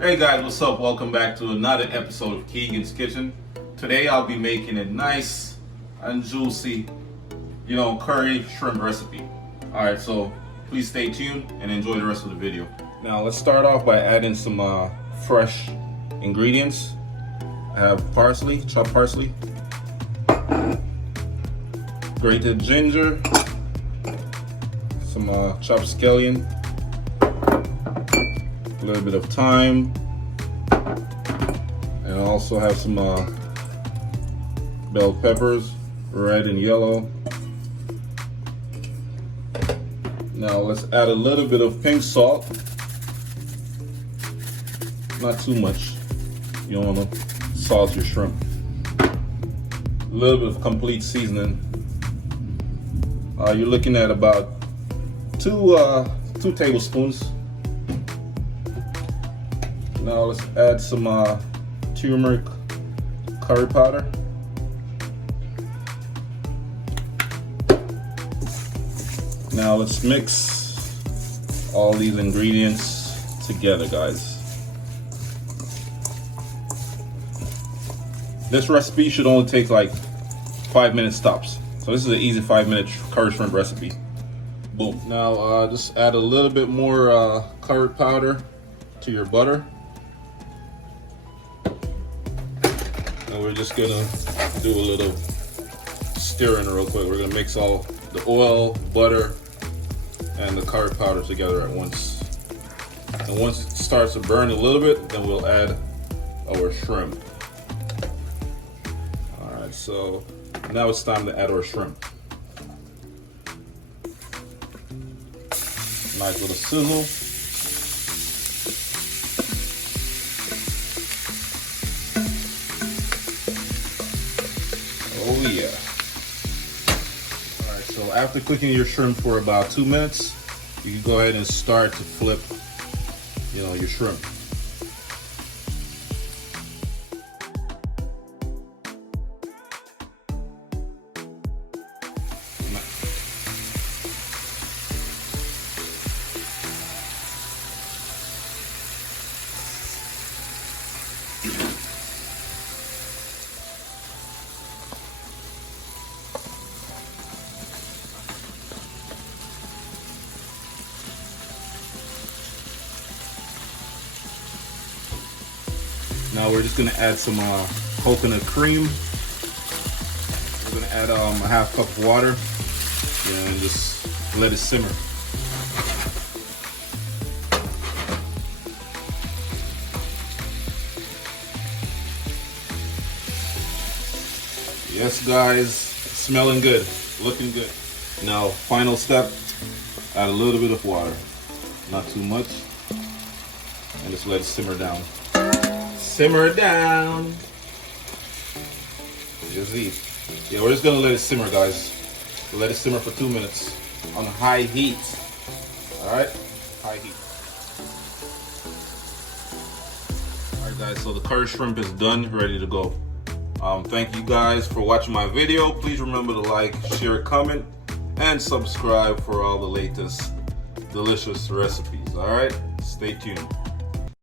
Hey guys, what's up? Welcome back to another episode of Keegan's Kitchen. Today I'll be making a nice and juicy, curry shrimp recipe. Alright, so please stay tuned and enjoy the rest of the video. Now let's start off by adding some fresh ingredients. I have parsley, chopped parsley, grated ginger, some chopped scallion, a little bit of thyme, and I also have some bell peppers, red and yellow. Now let's add a little bit of pink salt, not too much. You don't want to salt your shrimp. A little bit of complete seasoning. You're looking at about two tablespoons. Now let's add some turmeric curry powder. Now let's mix all these ingredients together, guys. This recipe should only take like 5 minutes tops. So this is an easy 5-minute curry shrimp recipe. Boom. Now just add a little bit more curry powder to your butter. And we're just gonna do a little stirring real quick. We're gonna mix all the oil, butter, and the curry powder together at once. And once it starts to burn a little bit, then we'll add our shrimp. Alright, so now it's time to add our shrimp. Nice little sizzle. Oh yeah. Alright, so after cooking your shrimp for about 2 minutes, you can go ahead and start to flip, your shrimp. Now we're just gonna add some coconut cream. We're gonna add a half cup of water and just let it simmer. Yes guys, smelling good, looking good. Now final step, add a little bit of water, not too much, and just let it simmer down. Simmer down. You see? Yeah, we're just gonna let it simmer, guys. We'll let it simmer for 2 minutes on high heat. Alright? High heat. Alright guys, so the curry shrimp is done, ready to go. Thank you guys for watching my video. Please remember to like, share, comment, and subscribe for all the latest delicious recipes. Alright? Stay tuned.